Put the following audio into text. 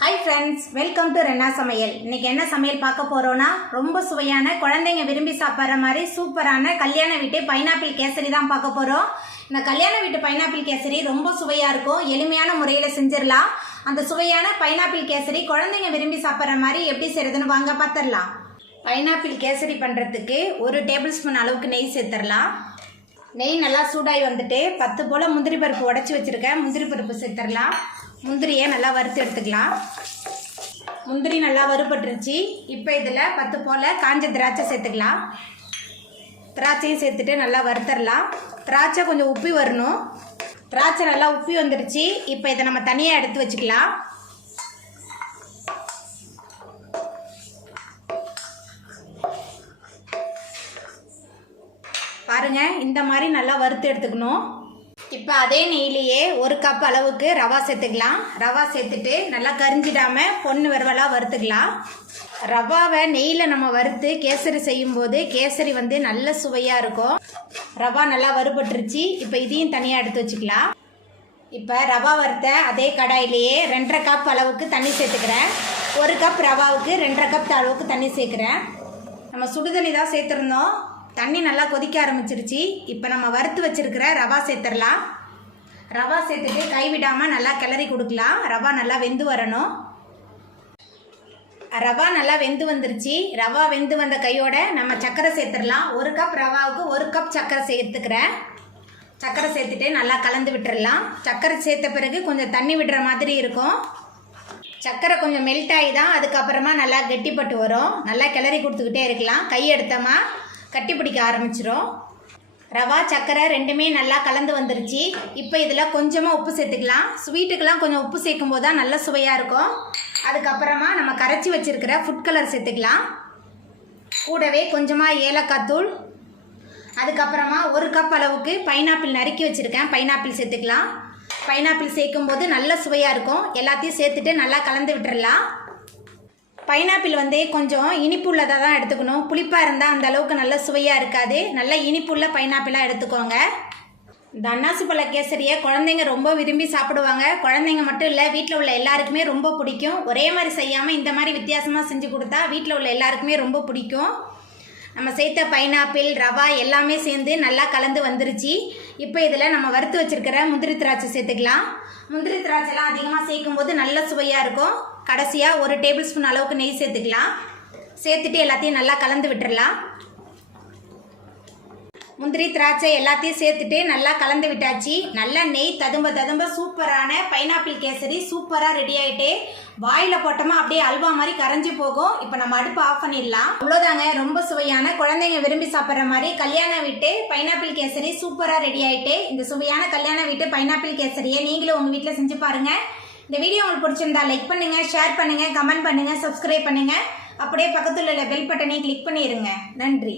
Hi friends welcome to रेन्ना समयल इनके என்ன சமையல் பார்க்க போறோம்னா ரொம்ப சுவையான குழந்தைங்க விரும்பி சாப்பிடுற மாதிரி சூப்பரான கல்யாண வீட்டு பைனாப்பிள் கேசரி தான் பார்க்க போறோம். இந்த கல்யாண வீட்டு பைனாப்பிள் கேசரி ரொம்ப சுவையா இருக்கும். எளிமையான முறையில செஞ்சிரலாம். அந்த சுவையான பைனாப்பிள் கேசரி குழந்தைங்க விரும்பி சாப்பிடுற மாதிரி எப்படி செய்யறதுன்னு வாங்க பார்த்தறலாம். பைனாப்பிள் கேசரி பண்றதுக்கு 1 டேபிள் ஸ்பூன் அளவுக்கு நெய் சேர்த்தறலாம். நெய் நல்லா சூடாய் வந்துட்டு 10 போல முந்திரி பருப்பு உடைச்சி வச்சிருக்கேன். முந்திரி பருப்பு சேர்த்தறலாம். முந்திரியை நல்லா வறுத்து எடுத்துக்கலாம். முந்திரி நல்லா வறுபட்டுருச்சு. இப்போ இதில் 10 போல் காஞ்ச திராட்சை சேர்த்துக்கலாம். திராட்சையும் சேர்த்துட்டு நல்லா வறுத்தரலாம். திராட்சை கொஞ்சம் உப்பி வரணும். திராட்சை நல்லா உப்பி வந்துருச்சு. இப்போ இதை நம்ம தனியாக எடுத்து வச்சுக்கலாம். பாருங்கள், இந்த மாதிரி நல்லா வறுத்து எடுத்துக்கணும். இப்போ அதே நெய்லேயே 1 கப் அளவுக்கு ரவா சேர்த்துக்கலாம். ரவா சேர்த்துட்டு நல்லா கரிஞ்சிடாமல் பொண்ணு வறுவலாக வறுத்துக்கலாம். ரவாவை நெய்யில் நம்ம வறுத்து கேசரி செய்யும்போது கேசரி நல்ல சுவையாக இருக்கும். ரவா நல்லா வறுபட்டுருச்சு. இப்போ இதையும் தனியாக எடுத்து வச்சுக்கலாம். இப்போ ரவா வறுத்த அதே கடாயிலேயே 2.5 கப் அளவுக்கு தண்ணி சேர்த்துக்கிறேன். 1 கப் ரவாவுக்கு 2.5 கப் அளவுக்கு தண்ணி சேர்க்குறேன். நம்ம சுடுதண்ணி தான் சேர்த்துருந்தோம். தண்ணி நல்லா கொதிக்க ஆரம்பிச்சிருச்சு. இப்போ நம்ம வறுத்து வச்சுருக்கிற ரவா சேர்த்துடலாம். ரவா சேர்த்துட்டு கைவிடாமல் நல்லா கிளறி கொடுக்கலாம். ரவா நல்லா வெந்து வரணும். ரவா நல்லா வெந்து வந்துருச்சு. ரவா வெந்து வந்த கையோட நம்ம சர்க்கரை சேர்த்துடலாம். 1 கப் ரவாவுக்கு 1 கப் சர்க்கரை சேர்த்துக்கிறேன். சர்க்கரை சேர்த்துட்டு நல்லா கலந்து விட்டுடலாம். சர்க்கரை சேர்த்த பிறகு கொஞ்சம் தண்ணி விடுற மாதிரி இருக்கும். சர்க்கரை கொஞ்சம் மெல்ட் ஆகி தான் அதுக்கப்புறமா நல்லா கெட்டிப்பட்டு வரும். நல்லா கிளறி கொடுத்துக்கிட்டே இருக்கலாம். கை எடுத்தோமா கட்டி பிடிக்க ஆரம்பிச்சிடும். ரவா சர்க்கரை ரெண்டுமே நல்லா கலந்து வந்துருச்சு. இப்போ இதில் கொஞ்சமாக உப்பு சேர்த்துக்கலாம். ஸ்வீட்டுக்கெலாம் கொஞ்சம் உப்பு சேர்க்கும் போது தான் நல்ல சுவையாக இருக்கும். அதுக்கப்புறமா நம்ம கரைச்சி வச்சுருக்கிற ஃபுட் கலர் சேர்த்துக்கலாம். கூடவே கொஞ்சமாக ஏலக்காய் தூள், அதுக்கப்புறமா 1 கப் அளவுக்கு பைனாப்பிள் நறுக்கி வச்சுருக்கேன். பைனாப்பிள் சேர்த்துக்கலாம். பைனாப்பிள் சேர்க்கும்போது நல்ல சுவையாக இருக்கும். எல்லாத்தையும் சேர்த்துட்டு நல்லா கலந்து விட்டுறலாம். பைனாப்பிள் கொஞ்சம் இனிப்பு உள்ளதாக தான் எடுத்துக்கணும். புளிப்பாக இருந்தால் அந்த அளவுக்கு நல்ல சுவையாக இருக்காது. நல்ல இனிப்புள்ள பைனாப்பிளாக எடுத்துக்கோங்க. இந்த அன்னாசி பழ கேசரியை குழந்தைங்க ரொம்ப விரும்பி சாப்பிடுவாங்க. குழந்தைங்க மட்டும் இல்லை, வீட்டில் உள்ள எல்லாருக்குமே ரொம்ப பிடிக்கும். ஒரே மாதிரி செய்யாமல் இந்த மாதிரி வித்தியாசமாக செஞ்சு கொடுத்தா வீட்டில் உள்ள எல்லாருக்குமே ரொம்ப பிடிக்கும். நம்ம சேர்த்த பைனாப்பிள் ரவா எல்லாமே சேர்ந்து நல்லா கலந்து வந்துருச்சு. இப்போ இதில் நம்ம வறுத்து வச்சுருக்கிற முந்திரி திராட்சை சேர்த்துக்கலாம். முந்திரி திராட்சைலாம் அதிகமாக சேர்க்கும் போது நல்ல சுவையாக இருக்கும். கடைசியாக 1 டேபிள் ஸ்பூன் அளவுக்கு நெய் சேர்த்துக்கலாம். சேர்த்துட்டு எல்லாத்தையும் நல்லா கலந்து விட்டுடலாம். முந்திரி திராட்சை எல்லாத்தையும் சேர்த்துட்டு நல்லா கலந்து விட்டாச்சு. நல்லா நெய் ததும்ப சூப்பரான பைனாப்பிள் கேசரி சூப்பராக ரெடி ஆகிட்டு வாயில் போட்டோமா அப்படியே அல்வா மாதிரி கரைஞ்சி போகும். இப்போ நம்ம அடுப்பு ஆஃப் பண்ணிடலாம். அவ்வளோதாங்க, ரொம்ப சுவையான குழந்தைங்க விரும்பி சாப்பிட்ற மாதிரி கல்யாண வீட்டு பைனாப்பிள் கேசரி சூப்பராக ரெடி ஆகிட்டு. இந்த சுவையான கல்யாண வீட்டு பைனாப்பிள் கேசரியை நீங்களும் உங்கள் வீட்டில் செஞ்சு பாருங்கள். இந்த வீடியோ உங்களுக்கு பிடிச்சிருந்தா லைக் பண்ணுங்கள், ஷேர் பண்ணுங்கள், கமெண்ட் பண்ணுங்கள், சப்ஸ்கிரைப் பண்ணுங்கள். அப்படியே பக்கத்தில் உள்ள பெல் பட்டனை கிளிக் பண்ணிடுங்க. நன்றி.